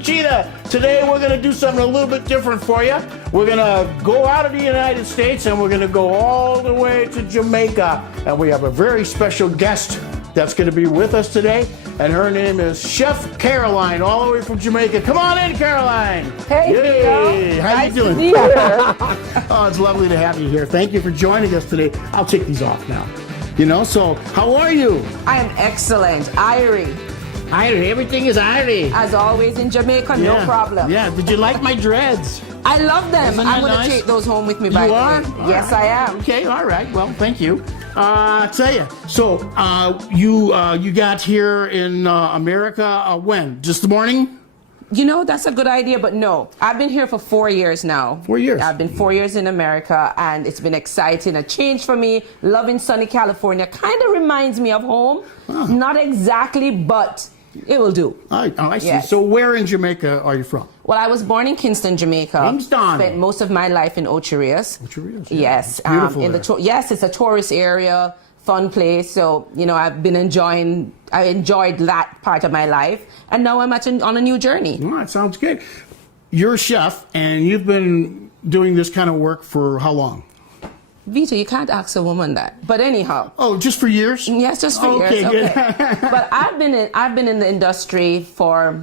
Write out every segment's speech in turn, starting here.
Cucina. Today we're going to do something a little bit different for you. We're going to go out of the United States and we're going to go all the way to Jamaica. And we have a very special guest that's going to be with us today. And her name is Chef Caroline, all the way from Jamaica. Come on in, Caroline. Hey, Vito. How nice you doing? To be here. Oh, it's lovely to have you here. Thank you for joining us today. I'll take these off now. You know, so how are you? I am excellent. Irie. Irie, everything is Irie. As always in Jamaica, no problem. Yeah, did you like my dreads? I love them. Isn't I'm that going to nice? take those home with me, by You the are? way. Yes, I am. Okay, all right. Well, thank you. I'll tell you. So, you got here in America when? Just the morning? You know, that's a good idea, but no. I've been here for 4 years now. 4 years? I've been 4 years in America, and it's been exciting. A change for me. Loving sunny California. Kind of reminds me of home. Huh. Not exactly, but it will do. I see. Yes. So where in Jamaica are you from? Well, I was born in Kingston, Jamaica. Kingston. Spent most of my life in Ocho Rios. Ocho Rios, yeah. Yes. It's beautiful in there. yes, it's a tourist area, fun place. So, you know, I enjoyed that part of my life. And now I'm on a new journey. All right, sounds good. You're a chef, and you've been doing this kind of work for how long? Vito, you can't ask a woman that. But anyhow. Oh, just for years? Yes, just for years. Good. Okay. But I've been in the industry for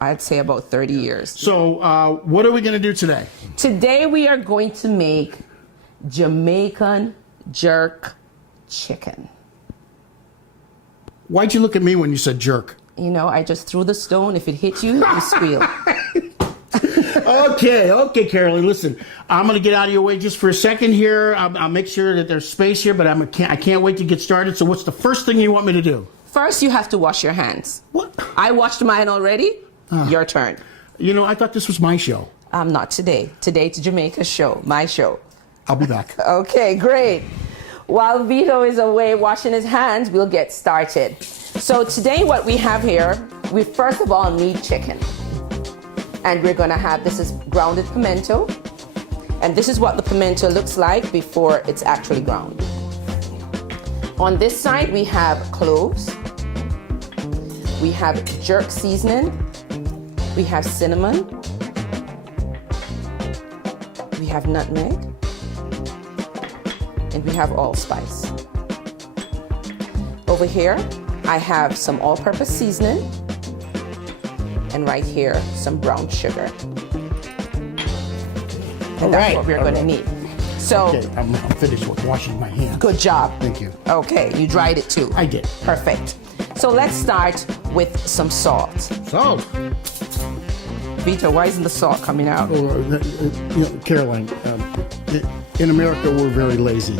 I'd say about 30 years. So, what are we going to do today? Today we are going to make Jamaican jerk chicken. Why'd you look at me when you said jerk? You know, I just threw the stone. If it hit you, you squeal. Okay, Caroline. Listen, I'm going to get out of your way just for a second here. I'll make sure that there's space here, but I can't wait to get started. So, what's the first thing you want me to do? First, you have to wash your hands. What? I washed mine already. Your turn. You know, I thought this was my show. Not today. Today's Jamaica's show. My show. I'll be back. Okay, great. While Vito is away washing his hands, we'll get started. So today what we have here, we first of all need chicken. And we're going to have, this is grounded pimento. And this is what the pimento looks like before it's actually ground. On this side, we have cloves. We have jerk seasoning. We have cinnamon. We have nutmeg. And we have allspice. Over here, I have some all-purpose seasoning. And right here, some brown sugar. And that's what we're going to need. So, Okay, I'm finished with washing my hands. good job. Thank you. Okay, you dried it too. I did. Perfect. So let's start with some salt. Salt. Vito, why isn't the salt coming out? You know, Caroline, in America, we're very lazy.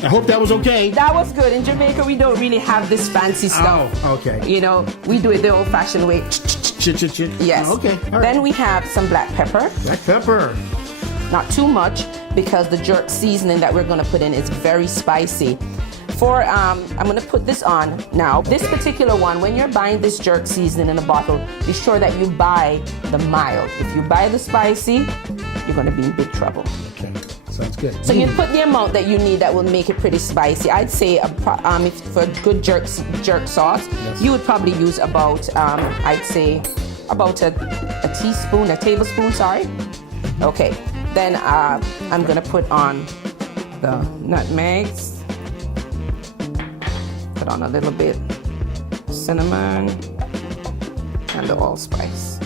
I hope that was okay. That was good. In Jamaica, we don't really have this fancy stuff. Oh, okay. You know, we do it the old-fashioned way. Chit. Yes. Oh, okay. All right. Then we have some black pepper. Black pepper. Not too much, because the jerk seasoning that we're going to put in is very spicy. I'm going to put this on now. This particular one, when you're buying this jerk seasoning in a bottle, be sure that you buy the mild. If you buy the spicy, you're going to be in big trouble. Okay, sounds good. So you put the amount that you need that will make it pretty spicy. I'd say if for good jerk sauce, Yes. you would probably use about, I'd say, about a tablespoon, sorry. Okay, then I'm going to put on the nutmegs. Put on a little bit cinnamon and the allspice.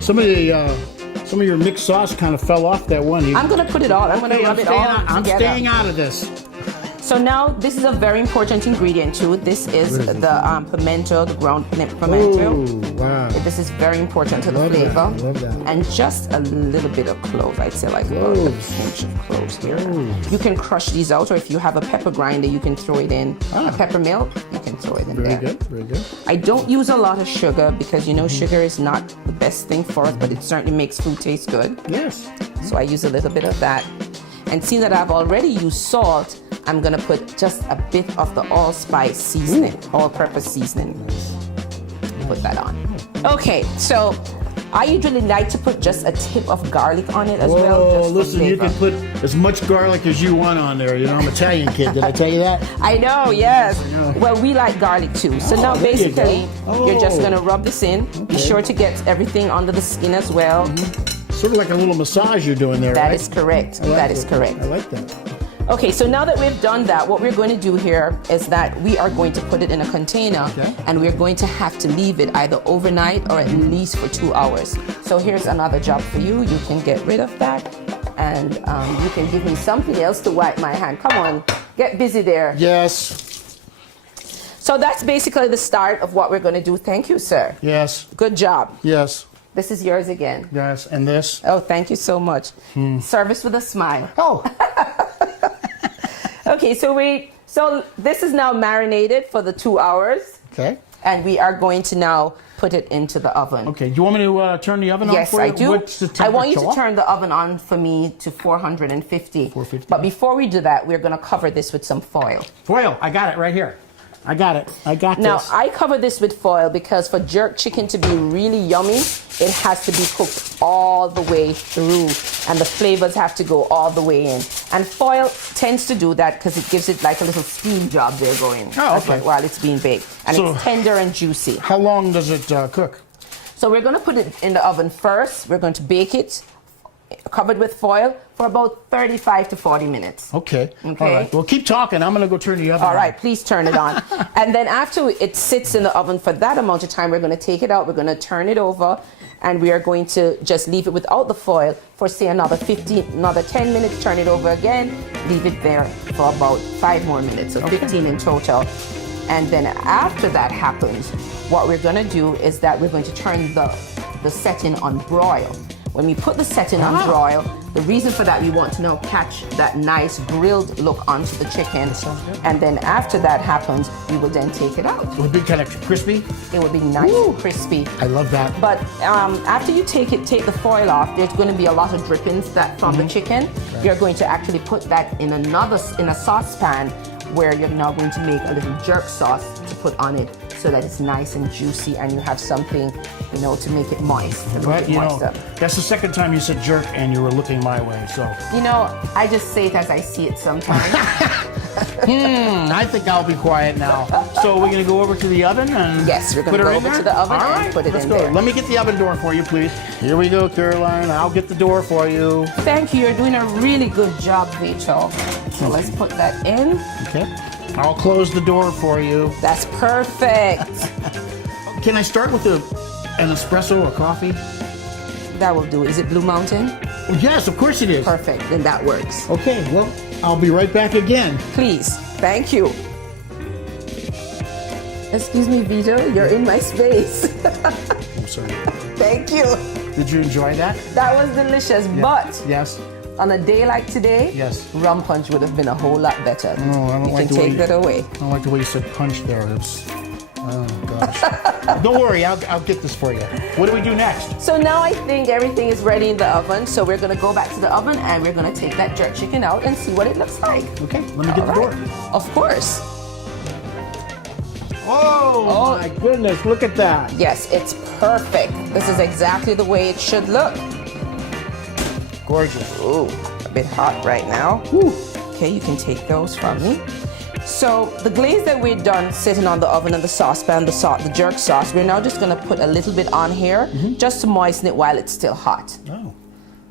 Some of your mixed sauce kind of fell off that one. I'm going to put it all. I'm going to rub it all I'm together. staying out of this. So now this is a very important ingredient too. This is the pimento, the ground pimento. Ooh, wow. This is very important to the Love that, flavor. love that. And just a little bit of cloves. I'd say like about a pinch of cloves here. Ooh. You can crush these out, or if you have a pepper grinder, you can throw it in. A pepper milk, you can throw it in there. Very good. I don't use a lot of sugar because you know sugar is not the best thing for us, but it certainly makes food taste good. Yes. So I use a little bit of that. And seeing that I've already used salt, I'm gonna put just a bit of the allspice seasoning, all-purpose seasoning. Put that on. Okay, so I usually like to put just a tip of garlic on it as well. Oh, Just for listen, you flavor. can put as much garlic as you want on there. You know, I'm an Italian kid. Did I tell you that? I know, yes. know. Well, we like garlic too. So now there you go. basically, you're just Oh. going to rub this in. Be sure to get everything under the skin as well. Sort of like a little massage you're doing there, That right? is correct. I like That is it. correct. I like that. Okay, so now that we've done that, what we're going to do here is that we are going to put it in a container, Okay. and we're going to have to leave it either overnight or at least for 2 hours. So here's another job for you. You can get rid of that, and you can give me something else to wipe my hand. Come on, get busy there. Yes. So that's basically the start of what we're going to do. Thank you, sir. Yes. Good job. Yes. This is yours again. Yes. And this? Oh, thank you so much. Service with a smile. Oh. Okay, so this is now marinated for the 2 hours, Okay. and we are going to now put it into the oven. Okay. Do you want me to turn the oven on Yes, for you? I do. What's the I want you to temperature? turn the oven on for me to 450. 450. But before we do that, we're going to cover this with some foil. Foil. I got it right here. I got it. I got Now, this. I cover this with foil because for jerk chicken to be really yummy, it has to be cooked all the way through, and the flavors have to go all the way in. And foil tends to do that because it gives it like a little steam job there going Oh, okay. while it's being baked. And So- it's tender and juicy. How long does it cook? So we're going to put it in the oven first. We're going to bake it covered with foil for about 35 to 40 minutes. Okay. Okay. All right. Well, keep talking. I'm going to go turn the oven All on. right, please turn it on. And then after it sits in the oven for that amount of time, we're going to take it out, we're going to turn it over, and we are going to just leave it without the foil for say another 10 minutes, turn it over again, leave it there for about 5 more minutes, so 15 in total. And then after that happens, what we're going to do is that we're going to turn the setting on broil. When we put the setting on broil, the reason for that, you want to now catch that nice grilled look onto the chicken. And then after that happens, we will then take it out. It would be kind of crispy. It will be nice and crispy. I love that. But after you take the foil off, there's going to be a lot of drippings from the chicken. You're going to actually put that in a saucepan where you're now going to make a little jerk sauce to put on it so that it's nice and juicy and you have something, to make it moist. But, that's the second time you said jerk and you were looking my way, so. I just say it as I see it sometimes. I think I'll be quiet now. So we're going to go over to the oven and Yes, we're gonna put her go in over there? to the oven All and right, put it let's in go. there. Let me get the oven door for you, please. Here we go, Caroline. I'll get the door for you. Thank you. You're doing a really good job, Vito. So let's put that in. Okay. I'll close the door for you. That's perfect. Can I start with an espresso or coffee? That will do. Is it Blue Mountain? Well, yes, of course it is. Perfect. Then that works. Okay, well, I'll be right back again. Please. Thank you. Excuse me, Vito. You're in my space. I'm sorry. Thank you. Did you enjoy that? That was delicious. But Yes. on a day like today, Yes. rum punch would have been a whole lot better. No, I don't you like can the way take that away. I don't like the way you said punch there. Oh, gosh. Don't worry, I'll get this for you. What do we do next? So now I think everything is ready in the oven. So we're going to go back to the oven and we're going to take that jerk chicken out and see what it looks like. Okay, let me get the All door. right. Of course. Oh, my goodness, look at that. Yes, it's perfect. This is exactly the way it should look. Gorgeous. Ooh, a bit hot right now. Whew. Okay, you can take those from me. So the glaze that we're done sitting on the oven and the saucepan, the jerk sauce, we're now just going to put a little bit on here just to moisten it while it's still hot. Oh.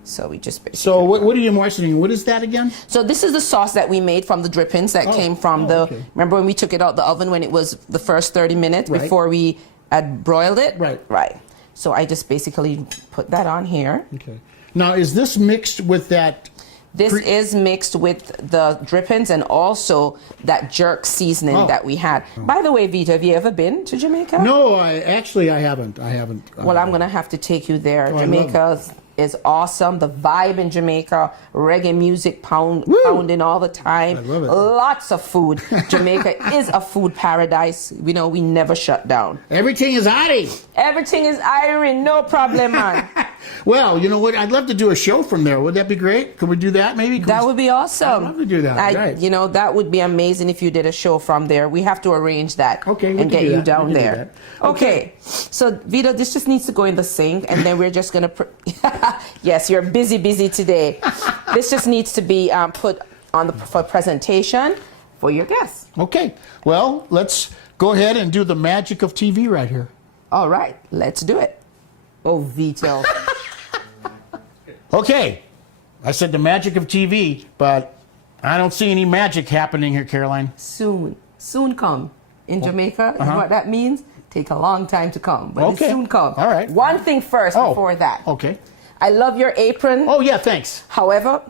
So we just basically... So what are you moistening? What is that again? So this is the sauce that we made from the drippings that came from okay. Remember when we took it out the oven when it was the first 30 minutes Right. before we had broiled it? Right. Right. So I just basically put that on here. Okay. Now, is this mixed with that? This is mixed with the drippings and also that jerk seasoning that we had. By the way, Vito, have you ever been to Jamaica? No, I haven't. Well, I'm going to have to take you there. I love Jamaica is awesome. The vibe in Jamaica, reggae music pounding all the time. I love it. Lots of food. Jamaica is a food paradise. We never shut down. Everything is Ari. Everything is iron, no problem, man. Well, you know what? I'd love to do a show from there. Would that be great? Could we do that maybe? That would be awesome. I'd love to do that. Right. You know, that would be amazing if you did a show from there. We have to arrange that Okay, we and can get do you that. down We can do there. that. Okay. So, Vito, this just needs to go in the sink, and then we're just going to... Yes, you're busy today. This just needs to be put on for presentation for your guests. Okay. Well, let's go ahead and do the magic of TV right here. All right, let's do it. Oh, Vito. Okay. I said the magic of TV, but I don't see any magic happening here, Caroline. Soon come. In Jamaica, is what that means. Take a long time to come, but Okay. it soon come. All right. One thing first before that. Okay. I love your apron. Oh, yeah, thanks. However,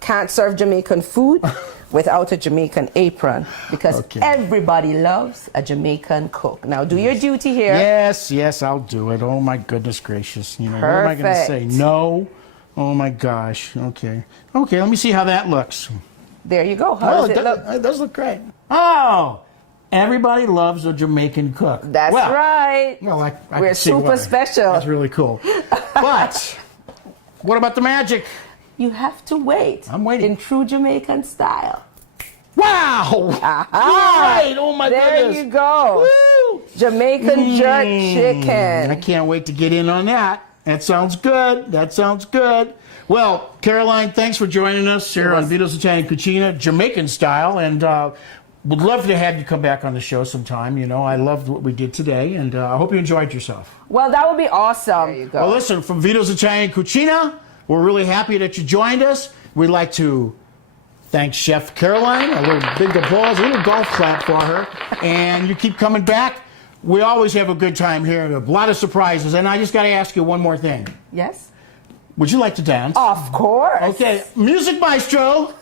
can't serve Jamaican food without a Jamaican apron because everybody loves a Jamaican cook. Now, do your duty here. Yes, I'll do it. Oh, my goodness gracious. You know, what am I going to say? Perfect. No? Oh, my gosh. Okay, let me see how that looks. There you go. How does it look? It does look great. Oh, everybody loves a Jamaican cook. That's right. Well, I We're can see super why. special. That's really cool. But what about the magic? You have to wait. I'm waiting. In true Jamaican style. Wow! Aha. Right! Oh my goodness! There you go. Woo. Jamaican jerk chicken. I can't wait to get in on that. That sounds good. Well, Caroline, thanks for joining us here on Vito's Italian Cucina, Jamaican style, and would love to have you come back on the show sometime. You know, I loved what we did today, and I hope you enjoyed yourself. Well, that would be awesome. There you go. Well, listen, from Vito's Italian Cucina, we're really happy that you joined us. We'd like to thank Chef Caroline, a little big applause, a little golf clap for her, and you keep coming back. We always have a good time here, a lot of surprises, and I just got to ask you one more thing. Yes? Would you like to dance? Of course. Okay, music maestro.